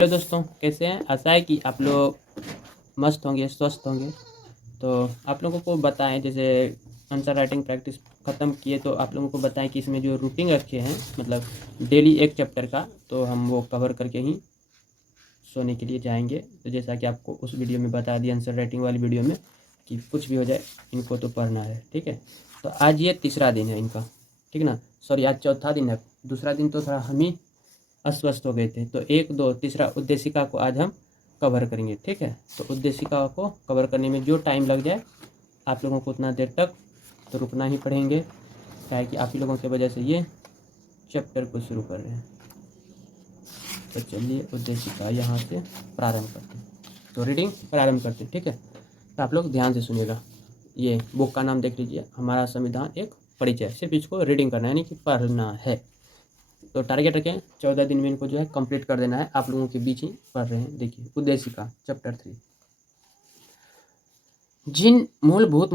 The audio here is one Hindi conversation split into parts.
हेलो दोस्तों, कैसे हैं। आशा है कि आप लोग मस्त होंगे, स्वस्थ होंगे। तो आप लोगों को बताएं, जैसे आंसर राइटिंग प्रैक्टिस ख़त्म किए तो आप लोगों को बताएं कि इसमें जो रूटीन रखे हैं, मतलब डेली एक चैप्टर का, तो हम वो कवर करके ही सोने के लिए जाएंगे। तो जैसा कि आपको उस वीडियो में बता दिया, आंसर राइटिंग वाली वीडियो में, कि कुछ भी हो जाए इनको तो पढ़ना है, ठीक है। तो आज ये तीसरा दिन है इनका, ठीक ना। सॉरी, आज चौथा दिन है। दूसरा दिन तो थोड़ा हम ही अस्वस्थ हो गए थे। तो एक दो तीसरा उद्देशिका को आज हम कवर करेंगे, ठीक है। तो उद्देशिका को कवर करने में जो टाइम लग जाए आप लोगों को उतना देर तक तो रुकना ही पड़ेंगे, क्या है कि आप ही लोगों की वजह से ये चैप्टर को शुरू कर रहे हैं। तो चलिए उद्देशिका यहाँ से प्रारंभ करते हैं। तो रीडिंग प्रारंभ करते हैं, ठीक है। तो आप लोग ध्यान से सुनिएगा। ये बुक का नाम देख लीजिए, हमारा संविधान एक परिचय। सिर्फ इसको रीडिंग करना है, यानी कि पढ़ना है। तो टारगेट रखें 14 दिन में इनको जो है कंप्लीट कर देना है। आप लोगों के बीच ही पढ़ रहे हैं। देखिए उद्देशिका चैप्टर 3। जिन मूलभूत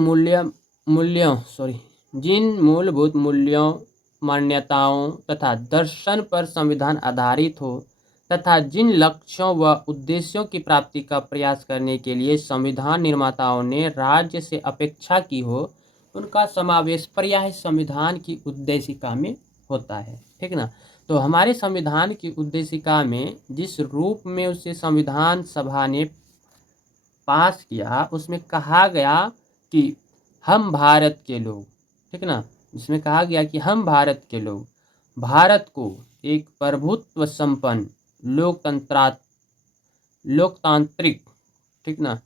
मूल्यों, मान्यताओं तथा दर्शन पर संविधान आधारित हो तथा जिन लक्ष्यों व उद्देश्यों की प्राप्ति का प्रयास करने के लिए संविधान निर्माताओं ने राज्य से अपेक्षा की हो, उनका समावेश पर्याय संविधान की उद्देशिका में होता है, ठीक ना। तो हमारे संविधान की उद्देशिका में जिस रूप में उसे संविधान सभा ने पास किया, उसमें कहा गया कि हम भारत के लोग, ठीक ना, जिसमें कहा गया कि हम भारत के लोग भारत को एक प्रभुत्व संपन्न लोकतांत्रिक, ठीक ना,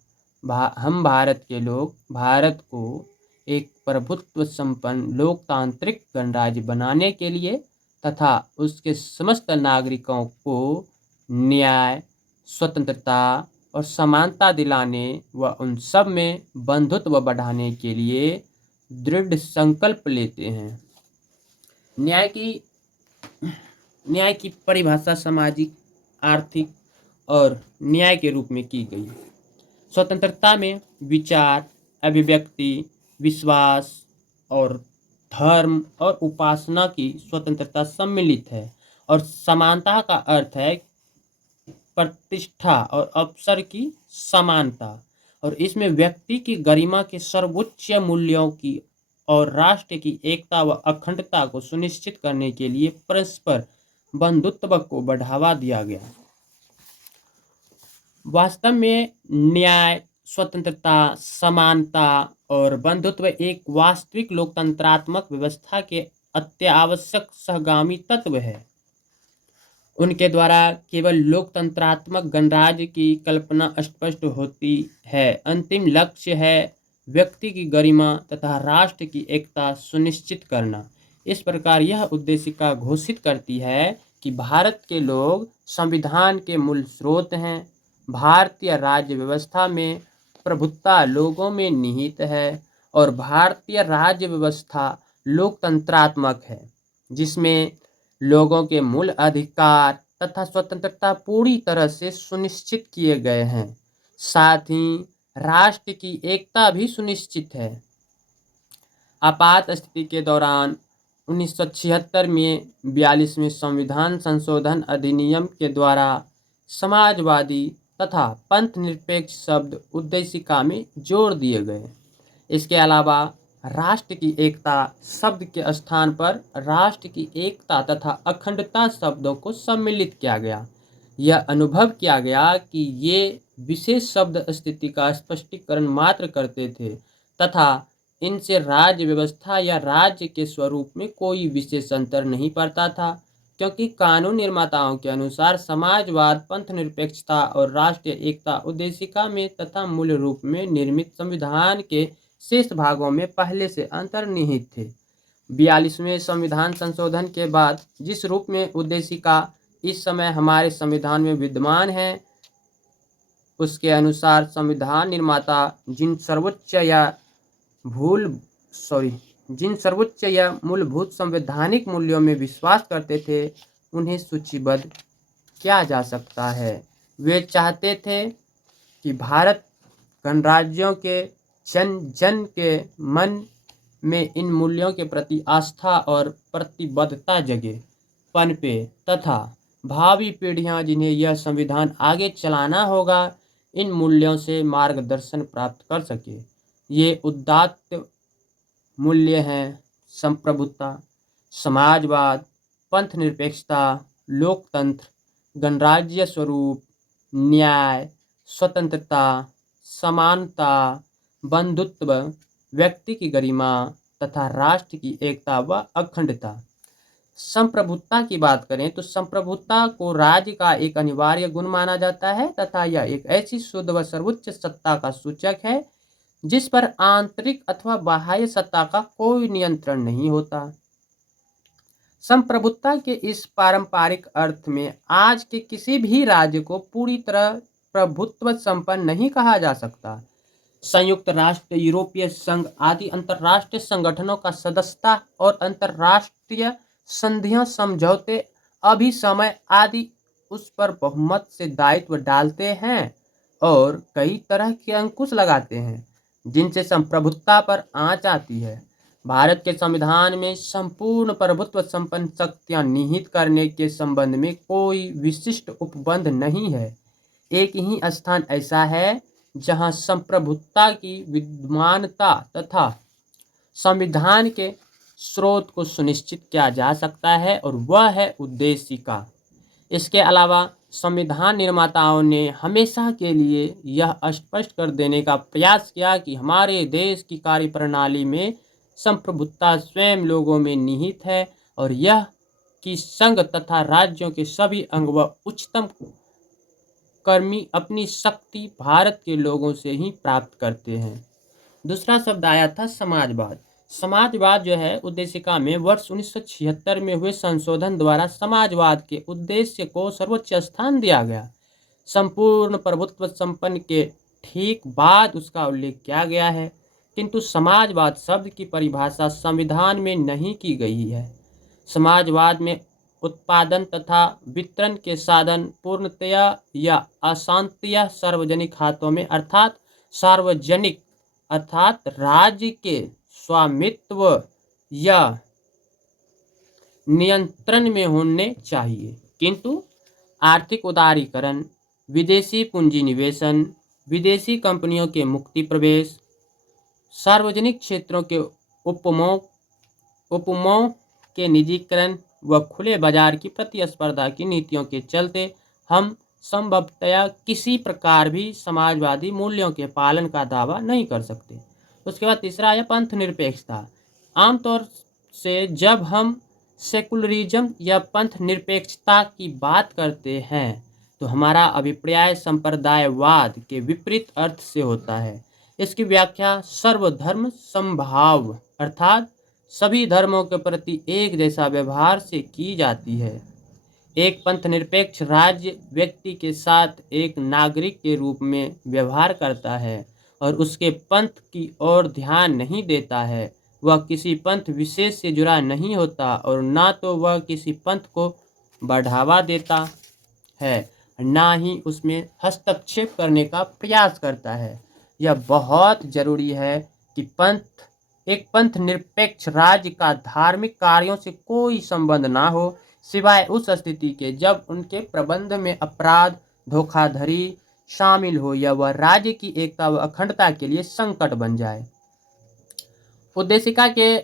हम भारत के लोग भारत को एक प्रभुत्व संपन्न लोकतांत्रिक गणराज्य बनाने के लिए तथा उसके समस्त नागरिकों को न्याय, स्वतंत्रता और समानता दिलाने व उन सब में बंधुत्व बढ़ाने के लिए दृढ़ संकल्प लेते हैं। न्याय की परिभाषा सामाजिक, आर्थिक और न्याय के रूप में की गई। स्वतंत्रता में विचार, अभिव्यक्ति, विश्वास और धर्म और उपासना की स्वतंत्रता सम्मिलित है। और समानता का अर्थ है प्रतिष्ठा और अवसर की समानता, और इसमें व्यक्ति की गरिमा के सर्वोच्च मूल्यों की और राष्ट्र की एकता व अखंडता को सुनिश्चित करने के लिए परस्पर बंधुत्व को बढ़ावा दिया गया। वास्तव में न्याय, स्वतंत्रता, समानता और बंधुत्व एक वास्तविक लोकतंत्रात्मक व्यवस्था के अत्यावश्यक सहगामी तत्व है। उनके द्वारा केवल लोकतंत्रात्मक गणराज्य की कल्पना स्पष्ट होती है। अंतिम लक्ष्य है व्यक्ति की गरिमा तथा राष्ट्र की एकता सुनिश्चित करना। इस प्रकार यह उद्देशिका घोषित करती है कि भारत के लोग संविधान के मूल स्रोत हैं। भारतीय राज्य व्यवस्था में प्रभुत्व लोगों में निहित है और भारतीय राज्य व्यवस्था लोकतंत्रात्मक है, जिसमें लोगों के मूल अधिकार तथा स्वतंत्रता पूरी तरह से सुनिश्चित किए गए हैं। साथ ही राष्ट्र की एकता भी सुनिश्चित है। आपात स्थिति के दौरान 1976 में 42वें संविधान संशोधन अधिनियम के द्वारा समाजवादी तथा पंथ निरपेक्ष शब्द उद्देशिका में जोड़ दिए गए। इसके अलावा राष्ट्र की एकता शब्द के स्थान पर राष्ट्र की एकता तथा अखंडता शब्दों को सम्मिलित किया गया। यह अनुभव किया गया कि ये विशेष शब्द स्थिति का स्पष्टीकरण मात्र करते थे तथा इनसे राज्य व्यवस्था या राज्य के स्वरूप में कोई विशेष अंतर नहीं पड़ता था, क्योंकि कानून निर्माताओं के अनुसार समाजवाद, पंथ निरपेक्षता और राष्ट्रीय एकता उद्देशिका में तथा मूल रूप में निर्मित संविधान के शेष भागों में पहले से अंतर्निहित थे। 42वें संविधान संशोधन के बाद जिस रूप में उद्देशिका इस समय हमारे संविधान में विद्यमान है, उसके अनुसार संविधान निर्माता जिन सर्वोच्च या मूलभूत संवैधानिक मूल्यों में विश्वास करते थे, उन्हें सूचीबद्ध किया जा सकता है। वे चाहते थे कि भारत गणराज्यों के जन जन के मन में इन मूल्यों के प्रति आस्था और प्रतिबद्धता जगे, पनपे तथा भावी पीढ़ियां जिन्हें यह संविधान आगे चलाना होगा, इन मूल्यों से मार्गदर्शन प्राप्त कर सके। ये उदात्त मूल्य हैं संप्रभुता, समाजवाद, पंथनिरपेक्षता, लोकतंत्र, गणराज्य स्वरूप, न्याय, स्वतंत्रता, समानता, बंधुत्व, व्यक्ति की गरिमा तथा राष्ट्र की एकता व अखंडता। संप्रभुता की बात करें तो संप्रभुता को राज्य का एक अनिवार्य गुण माना जाता है तथा यह एक ऐसी शुद्ध व सर्वोच्च सत्ता का सूचक है जिस पर आंतरिक अथवा बाह्य सत्ता का कोई नियंत्रण नहीं होता। संप्रभुता के इस पारंपरिक अर्थ में आज के किसी भी राज्य को पूरी तरह प्रभुत्व संपन्न नहीं कहा जा सकता। संयुक्त राष्ट्र, यूरोपीय संघ आदि अंतर्राष्ट्रीय संगठनों का सदस्यता और अंतर्राष्ट्रीय संधियां, समझौते, अभिसमय आदि उस पर बहुमत से दायित्व डालते हैं और कई तरह के अंकुश लगाते हैं जिनसे संप्रभुता पर आंच आती है। भारत के संविधान में संपूर्ण प्रभुत्व संपन्न शक्तियां निहित करने के संबंध में कोई विशिष्ट उपबंध नहीं है। एक ही स्थान ऐसा है जहां संप्रभुता की विद्यमानता तथा संविधान के स्रोत को सुनिश्चित किया जा सकता है और वह है उद्देशिका। इसके अलावा संविधान निर्माताओं ने हमेशा के लिए यह स्पष्ट कर देने का प्रयास किया कि हमारे देश की कार्यप्रणाली में संप्रभुता स्वयं लोगों में निहित है और यह कि संघ तथा राज्यों के सभी अंग व उच्चतम कर्मी अपनी शक्ति भारत के लोगों से ही प्राप्त करते हैं। दूसरा शब्द आया था समाजवाद। समाजवाद जो है उद्देशिका में वर्ष 1976 में हुए संशोधन द्वारा समाजवाद के उद्देश्य को सर्वोच्च स्थान दिया गया। संपूर्ण प्रभुत्व संपन्न के ठीक बाद उसका उल्लेख किया गया है, किंतु समाजवाद शब्द की परिभाषा संविधान में नहीं की गई है। समाजवाद में उत्पादन तथा वितरण के साधन पूर्णतया या अशांतया सार्वजनिक हाथों में अर्थात सार्वजनिक अर्थात राज्य के स्वामित्व या नियंत्रण में होने चाहिए, किंतु आर्थिक उदारीकरण, विदेशी पूंजी निवेशन, विदेशी कंपनियों के मुक्ति प्रवेश, सार्वजनिक क्षेत्रों के उपमों के निजीकरण व खुले बाजार की प्रतिस्पर्धा की नीतियों के चलते हम संभवतया किसी प्रकार भी समाजवादी मूल्यों के पालन का दावा नहीं कर सकते। उसके बाद तीसरा है पंथ निरपेक्षता। आमतौर से जब हम सेकुलरिज्म या पंथ निरपेक्षता की बात करते हैं तो हमारा अभिप्राय संप्रदायवाद के विपरीत अर्थ से होता है। इसकी व्याख्या सर्वधर्म समभाव अर्थात सभी धर्मों के प्रति एक जैसा व्यवहार से की जाती है। एक पंथ निरपेक्ष राज्य व्यक्ति के साथ एक नागरिक के रूप में व्यवहार करता है और उसके पंथ की ओर ध्यान नहीं देता है। वह किसी पंथ विशेष से जुड़ा नहीं होता और ना तो वह किसी पंथ को बढ़ावा देता है, ना ही उसमें हस्तक्षेप करने का प्रयास करता है। यह बहुत जरूरी है कि एक पंथ निरपेक्ष राज्य का धार्मिक कार्यों से कोई संबंध ना हो, सिवाय उस स्थिति के जब उनके प्रबंध में अपराध, धोखाधड़ी शामिल हो या वह राज्य की एकता व अखंडता के लिए संकट बन जाए। उद्देशिका के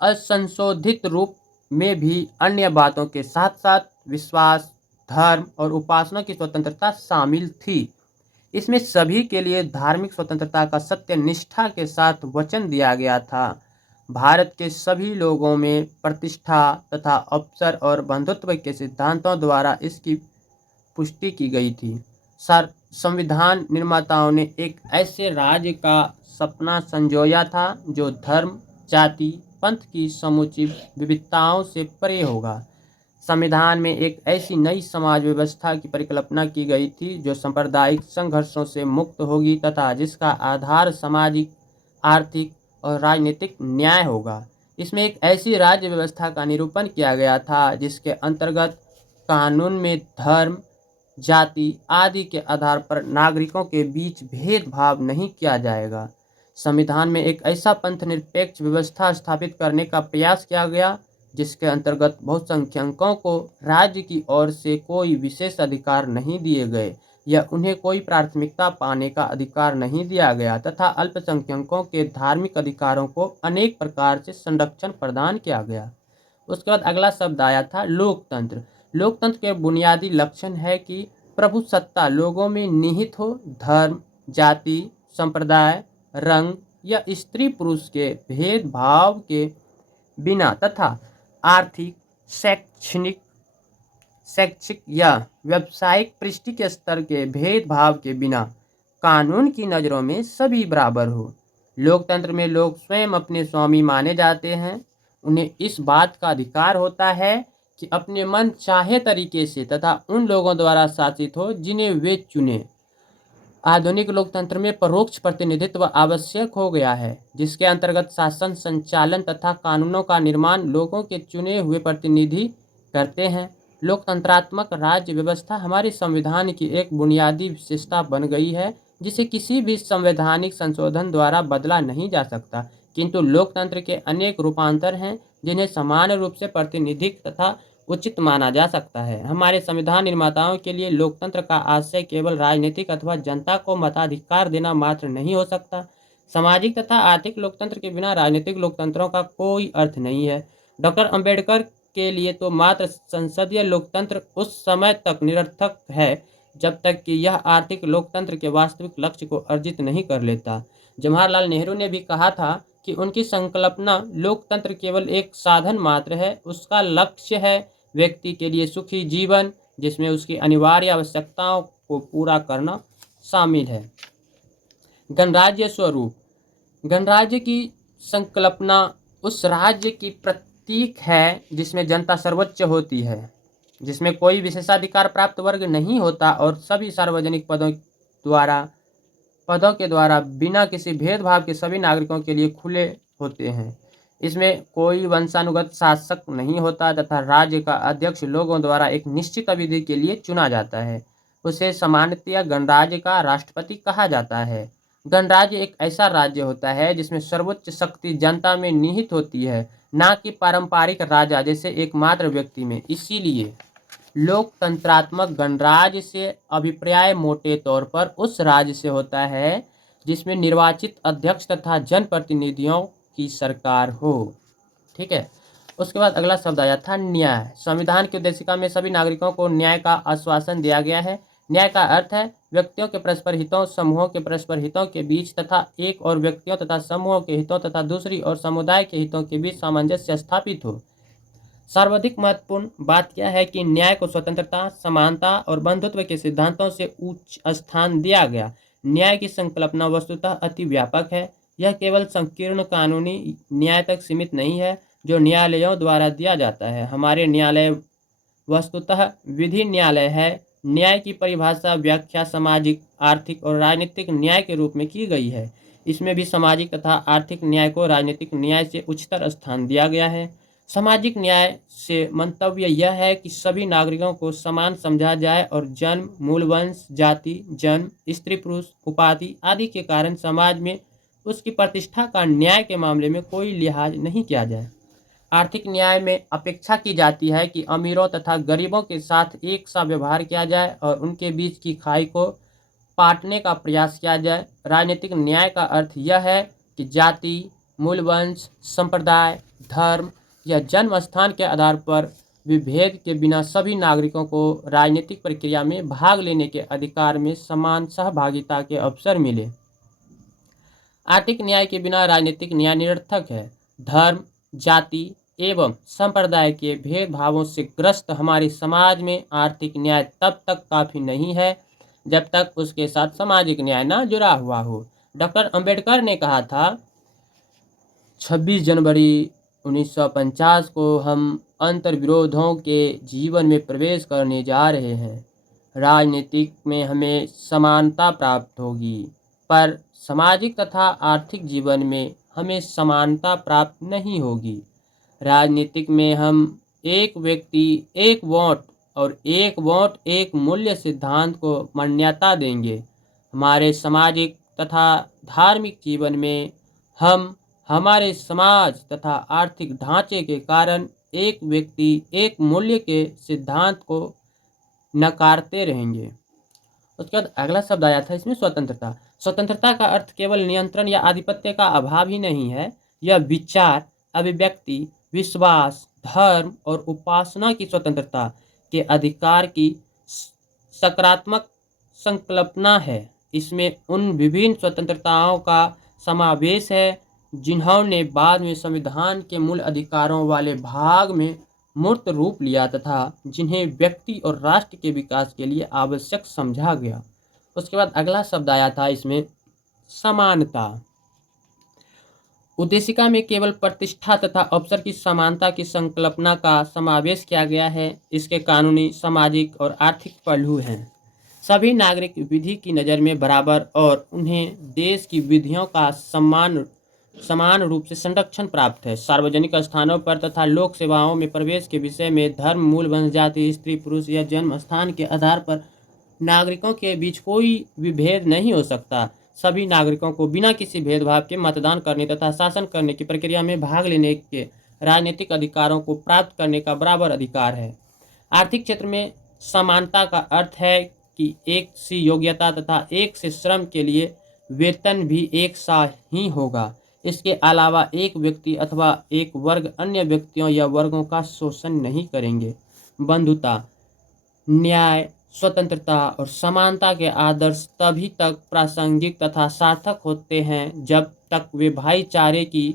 असंशोधित रूप में भी अन्य बातों के साथ साथ विश्वास, धर्म और उपासना की स्वतंत्रता शामिल थी। इसमें सभी के लिए धार्मिक स्वतंत्रता का सत्य निष्ठा के साथ वचन दिया गया था। भारत के सभी लोगों में प्रतिष्ठा तथा अवसर और बंधुत्व के सिद्धांतों द्वारा इसकी पुष्टि की गई थी। संविधान निर्माताओं ने एक ऐसे राज्य का सपना संजोया था जो धर्म, जाति, पंथ की समूची विविधताओं से परे होगा। संविधान में एक ऐसी नई समाज व्यवस्था की परिकल्पना की गई थी जो सांप्रदायिक संघर्षों से मुक्त होगी तथा जिसका आधार सामाजिक, आर्थिक और राजनीतिक न्याय होगा। इसमें एक ऐसी राज्य व्यवस्था का निरूपण किया गया था जिसके अंतर्गत कानून में धर्म, जाति आदि के आधार पर नागरिकों के बीच भेदभाव नहीं किया जाएगा। संविधान में एक ऐसा पंथ निरपेक्ष व्यवस्था स्थापित करने का प्रयास किया गया जिसके अंतर्गत बहुसंख्यकों को राज्य की ओर से कोई विशेष अधिकार नहीं दिए गए या उन्हें कोई प्राथमिकता पाने का अधिकार नहीं दिया गया तथा अल्पसंख्यकों के धार्मिक अधिकारों को अनेक प्रकार से संरक्षण प्रदान किया गया। उसके बाद अगला शब्द आया था लोकतंत्र। लोकतंत्र के बुनियादी लक्षण है कि प्रभु सत्ता लोगों में निहित हो, धर्म, जाति, संप्रदाय, रंग या स्त्री पुरुष के भेदभाव के बिना तथा आर्थिक, शैक्षणिक, शैक्षिक या व्यावसायिक पृष्ठ के स्तर के भेदभाव के बिना कानून की नज़रों में सभी बराबर हो। लोकतंत्र में लोग स्वयं अपने स्वामी माने जाते हैं। उन्हें इस बात का अधिकार होता है कि अपने मन चाहे तरीके से तथा उन लोगों द्वारा शासित हो जिन्हें वे चुने। आधुनिक लोकतंत्र में परोक्ष प्रतिनिधित्व आवश्यक हो गया है, जिसके अंतर्गत शासन संचालन तथा कानूनों का निर्माण लोगों के चुने हुए प्रतिनिधि करते हैं। लोकतंत्रात्मक राज्य व्यवस्था हमारे संविधान की एक बुनियादी विशेषता बन गई है, जिसे किसी भी संवैधानिक संशोधन द्वारा बदला नहीं जा सकता। किंतु लोकतंत्र के अनेक रूपांतर हैं जिन्हें समान रूप से प्रातिनिधिक तथा उचित माना जा सकता है। हमारे संविधान निर्माताओं के लिए लोकतंत्र का आशय केवल राजनीतिक अथवा जनता को मताधिकार देना मात्र नहीं हो सकता। सामाजिक तथा आर्थिक लोकतंत्र के बिना राजनीतिक लोकतंत्रों का कोई अर्थ नहीं है। डॉक्टर अंबेडकर के लिए तो मात्र संसदीय लोकतंत्र उस समय तक निरर्थक है जब तक कि यह आर्थिक लोकतंत्र के वास्तविक लक्ष्य को अर्जित नहीं कर लेता। जवाहरलाल नेहरू ने भी कहा था कि उनकी संकल्पना लोकतंत्र केवल एक साधन मात्र है, उसका लक्ष्य है व्यक्ति के लिए सुखी जीवन जिसमें उसकी अनिवार्य आवश्यकताओं को पूरा करना शामिल है। गणराज्य स्वरूप। गणराज्य की संकल्पना उस राज्य की प्रतीक है जिसमें जनता सर्वोच्च होती है, जिसमें कोई विशेषाधिकार प्राप्त वर्ग नहीं होता और सभी सार्वजनिक पदों के द्वारा बिना किसी भेदभाव के सभी नागरिकों के लिए खुले होते हैं। इसमें कोई वंशानुगत शासक नहीं होता तथा राज्य का अध्यक्ष लोगों द्वारा एक निश्चित अवधि के लिए चुना जाता है। उसे सामान्यतया गणराज्य का राष्ट्रपति कहा जाता है। गणराज्य एक ऐसा राज्य होता है जिसमें सर्वोच्च शक्ति जनता में निहित होती है, न कि पारंपरिक राजा जैसे एकमात्र व्यक्ति में। इसीलिए लोकतंत्रात्मक गणराज्य से अभिप्राय मोटे तौर पर उस राज्य से होता है जिसमें निर्वाचित अध्यक्ष तथा जनप्रतिनिधियों की सरकार हो। ठीक है। उसके बाद अगला शब्द आया था न्याय। संविधान की उद्देशिका में सभी नागरिकों को न्याय का आश्वासन दिया गया है। न्याय का अर्थ है व्यक्तियों के परस्पर हितों, समूहों के परस्पर हितों के बीच तथा एक और व्यक्तियों तथा समूहों के हितों तथा दूसरी और समुदाय के हितों के बीच सामंजस्य स्थापित हो। सर्वाधिक महत्वपूर्ण बात यह है कि न्याय को स्वतंत्रता, समानता और बंधुत्व के सिद्धांतों से उच्च स्थान दिया गया। न्याय की संकल्पना वस्तुतः अति व्यापक है। यह केवल संकीर्ण कानूनी न्याय तक सीमित नहीं है जो न्यायालयों द्वारा दिया जाता है। हमारे न्यायालय वस्तुतः विधि न्यायालय है। न्याय की परिभाषा व्याख्या सामाजिक, आर्थिक और राजनीतिक न्याय के रूप में की गई है। इसमें भी सामाजिक तथा आर्थिक न्याय को राजनीतिक न्याय से उच्चतर स्थान दिया गया है। सामाजिक न्याय से मंतव्य यह है कि सभी नागरिकों को समान समझा जाए और जन्म, मूल वंश, जाति, जन्म, स्त्री पुरुष, उपाधि आदि के कारण समाज में उसकी प्रतिष्ठा का न्याय के मामले में कोई लिहाज नहीं किया जाए। आर्थिक न्याय में अपेक्षा की जाती है कि अमीरों तथा गरीबों के साथ एक सा व्यवहार किया जाए और उनके बीच की खाई को पाटने का प्रयास किया जाए। राजनीतिक न्याय का अर्थ यह है कि जाति, मूल वंश, संप्रदाय, धर्म या जन्म स्थान के आधार पर विभेद के बिना सभी नागरिकों को राजनीतिक प्रक्रिया में भाग लेने के अधिकार में समान सहभागिता के अवसर मिले। आर्थिक न्याय के बिना राजनीतिक न्याय निरर्थक है। धर्म, जाति एवं संप्रदाय के भेदभावों से ग्रस्त हमारे समाज में आर्थिक न्याय तब तक काफ़ी नहीं है जब तक उसके साथ सामाजिक न्याय न जुड़ा हुआ हो। डॉक्टर अंबेडकर ने कहा था, 26 जनवरी 1950 को हम अंतर्विरोधों के जीवन में प्रवेश करने जा रहे हैं। राजनीतिक में हमें समानता प्राप्त होगी, पर सामाजिक तथा आर्थिक जीवन में हमें समानता प्राप्त नहीं होगी। राजनीतिक में हम एक व्यक्ति एक वोट और एक वोट एक मूल्य सिद्धांत को मान्यता देंगे। हमारे सामाजिक तथा धार्मिक जीवन में हम हमारे समाज तथा आर्थिक ढांचे के कारण एक व्यक्ति एक मूल्य के सिद्धांत को नकारते रहेंगे। उसके बाद अगला शब्द आया था इसमें स्वतंत्रता। स्वतंत्रता का अर्थ केवल नियंत्रण या आधिपत्य का अभाव ही नहीं है, यह विचार, अभिव्यक्ति, विश्वास, धर्म और उपासना की स्वतंत्रता के अधिकार की सकारात्मक संकल्पना है। इसमें उन विभिन्न स्वतंत्रताओं का समावेश है जिन्होंने बाद में संविधान के मूल अधिकारों वाले भाग में मूर्त रूप लिया तथा जिन्हें व्यक्ति और राष्ट्र के विकास के लिए आवश्यक समझा गया। उसके बाद अगला शब्द आया था इसमें समानता। उद्देशिका में केवल प्रतिष्ठा तथा अवसर की समानता की संकल्पना का समावेश किया गया है। इसके कानूनी, सामाजिक और आर्थिक पहलू हैं। सभी नागरिक विधि की नज़र में बराबर और उन्हें देश की विधियों का समान रूप से संरक्षण प्राप्त है। सार्वजनिक स्थानों पर तथा लोक सेवाओं में प्रवेश के विषय में धर्म, मूल, वंश, जाति, स्त्री, पुरुष या जन्म स्थान के आधार पर नागरिकों के बीच कोई भी भेद नहीं हो सकता। सभी नागरिकों को बिना किसी भेदभाव के मतदान करने तथा शासन करने की प्रक्रिया में भाग लेने के राजनीतिक अधिकारों को प्राप्त करने का बराबर अधिकार है। आर्थिक क्षेत्र में समानता का अर्थ है कि एक सी योग्यता तथा एक से श्रम के लिए वेतन भी एक सा ही होगा। इसके अलावा एक व्यक्ति अथवा एक वर्ग अन्य व्यक्तियों या वर्गों का शोषण नहीं करेंगे। बंधुता, न्याय, स्वतंत्रता और समानता के आदर्श तभी तक प्रासंगिक तथा सार्थक होते हैं जब तक वे भाईचारे की,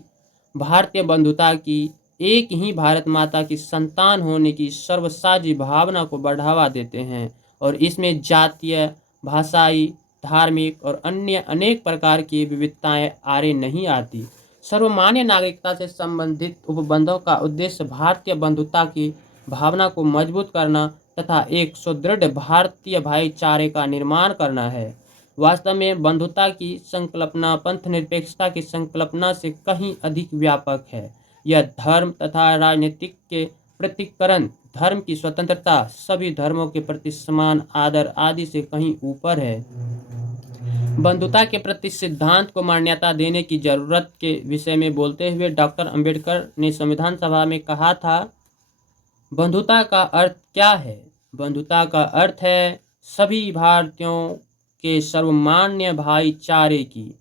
भारतीय बंधुता की, एक ही भारत माता की संतान होने की सर्वसाझी भावना को बढ़ावा देते हैं और इसमें जातीय, भाषाई, धार्मिक और अन्य अनेक प्रकार की विविधताएं आड़े नहीं आती। सर्वमान्य नागरिकता से संबंधित उपबंधों का उद्देश्य भारतीय बंधुता की भावना को मजबूत करना तथा एक सुदृढ़ भारतीय भाईचारे का निर्माण करना है। वास्तव में बंधुता की संकल्पना पंथनिरपेक्षता की संकल्पना से कहीं अधिक व्यापक है। यह धर्म तथा राजनीतिक के पृथक्करण, धर्म की स्वतंत्रता, सभी धर्मों के प्रति समान आदर आदि से कहीं ऊपर है। बंधुता के प्रति सिद्धांत को मान्यता देने की जरूरत के विषय में बोलते हुए डॉक्टर अंबेडकर ने संविधान सभा में कहा था, बंधुता का अर्थ क्या है? बंधुता का अर्थ है सभी भारतीयों के सर्वमान्य भाईचारे की,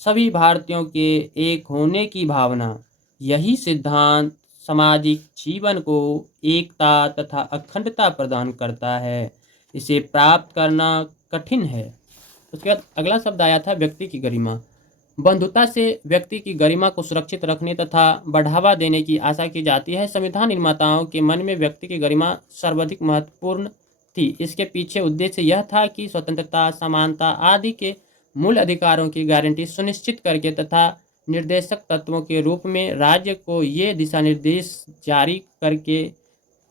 सभी भारतीयों के एक होने की भावना। यही सिद्धांत सामाजिक जीवन को एकता तथा अखंडता प्रदान करता है। इसे प्राप्त करना कठिन है। उसके बाद अगला शब्द आया था व्यक्ति की गरिमा। बंधुता से व्यक्ति की गरिमा को सुरक्षित रखने तथा बढ़ावा देने की आशा की जाती है। संविधान निर्माताओं के मन में व्यक्ति की गरिमा सर्वाधिक महत्वपूर्ण थी। इसके पीछे उद्देश्य यह था कि स्वतंत्रता, समानता आदि के मूल अधिकारों की गारंटी सुनिश्चित करके तथा निर्देशक तत्वों के रूप में राज्य को ये दिशा निर्देश जारी करके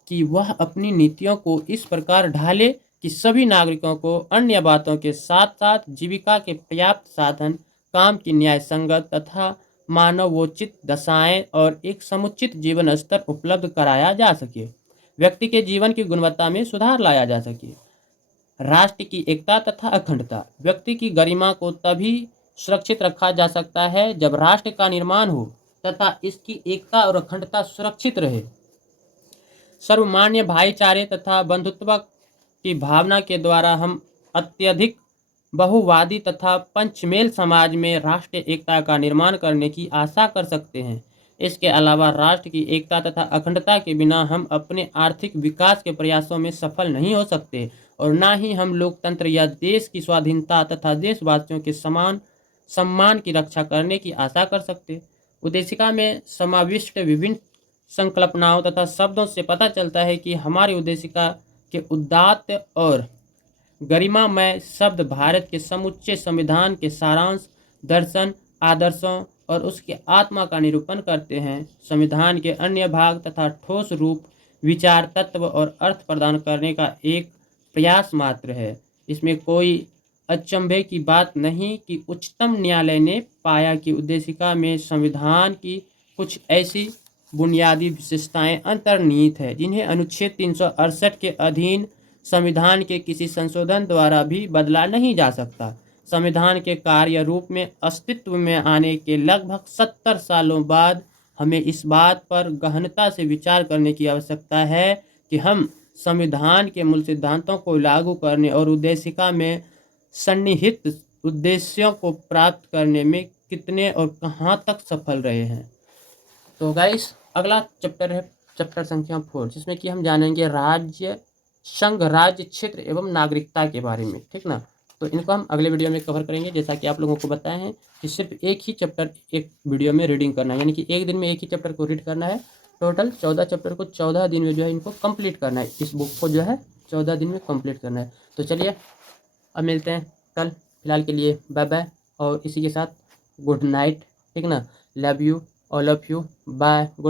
कि वह अपनी नीतियों को इस प्रकार ढाले कि सभी नागरिकों को अन्य बातों के साथ साथ जीविका के पर्याप्त साधन, काम की न्याय संगत तथा मानवोचित दशाएं और एक समुचित जीवन स्तर उपलब्ध कराया जा सके। व्यक्ति के जीवन की गुणवत्ता में सुधार लाया जा सके। राष्ट्र की एकता तथा अखंडता। व्यक्ति की गरिमा को तभी सुरक्षित रखा जा सकता है जब राष्ट्र का निर्माण हो तथा इसकी एकता और अखंडता सुरक्षित रहे। सर्वमान्य भाईचारे तथा बंधुत्व की भावना के द्वारा हम अत्यधिक बहुवादी तथा पंचमेल समाज में राष्ट्रीय एकता का निर्माण करने की आशा कर सकते हैं। इसके अलावा राष्ट्र की एकता तथा अखंडता के बिना हम अपने आर्थिक विकास के प्रयासों में सफल नहीं हो सकते और न ही हम लोकतंत्र या देश की स्वाधीनता तथा देशवासियों के समान सम्मान की रक्षा करने की आशा कर सकते। उद्देशिका में समाविष्ट विभिन्न संकल्पनाओं तथा शब्दों से पता चलता है कि हमारी उद्देशिका के उदात्त और गरिमामय शब्द भारत के समुच्चय संविधान के सारांश, दर्शन, आदर्शों और उसके आत्मा का निरूपण करते हैं। संविधान के अन्य भाग तथा ठोस रूप, विचार, तत्व और अर्थ प्रदान करने का एक प्रयास मात्र है। इसमें कोई अचंभे की बात नहीं कि उच्चतम न्यायालय ने पाया कि उद्देशिका में संविधान की कुछ ऐसी बुनियादी विशेषताएं अंतर्निहित है जिन्हें अनुच्छेद 368 के अधीन संविधान के किसी संशोधन द्वारा भी बदला नहीं जा सकता। संविधान के कार्य रूप में अस्तित्व में आने के लगभग 70 सालों बाद हमें इस बात पर गहनता से विचार करने की आवश्यकता है कि हम संविधान के मूल सिद्धांतों को लागू करने और उद्देशिका में सन्निहित उद्देश्यों को प्राप्त करने में कितने और कहाँ तक सफल रहे हैं। तो गाइस अगला चैप्टर है चैप्टर संख्या 4, जिसमें कि हम जानेंगे राज्य, संघ, राज्य, क्षेत्र एवं नागरिकता के बारे में, ठीक ना। तो इनको हम अगले वीडियो में कवर करेंगे। जैसा कि आप लोगों को बताया है कि सिर्फ एक ही चैप्टर एक वीडियो में रीडिंग करना है, यानी कि एक दिन में एक ही चैप्टर को रीड करना है। टोटल 14 चैप्टर को 14 दिन में जो है इनको कंप्लीट करना है। इस बुक को जो है 14 दिन में कंप्लीट करना है। तो चलिए अब मिलते हैं कल। फिलहाल के लिए बाय बाय, और इसी के साथ गुड नाइट, ठीक ना। Love you all of you, bye, good.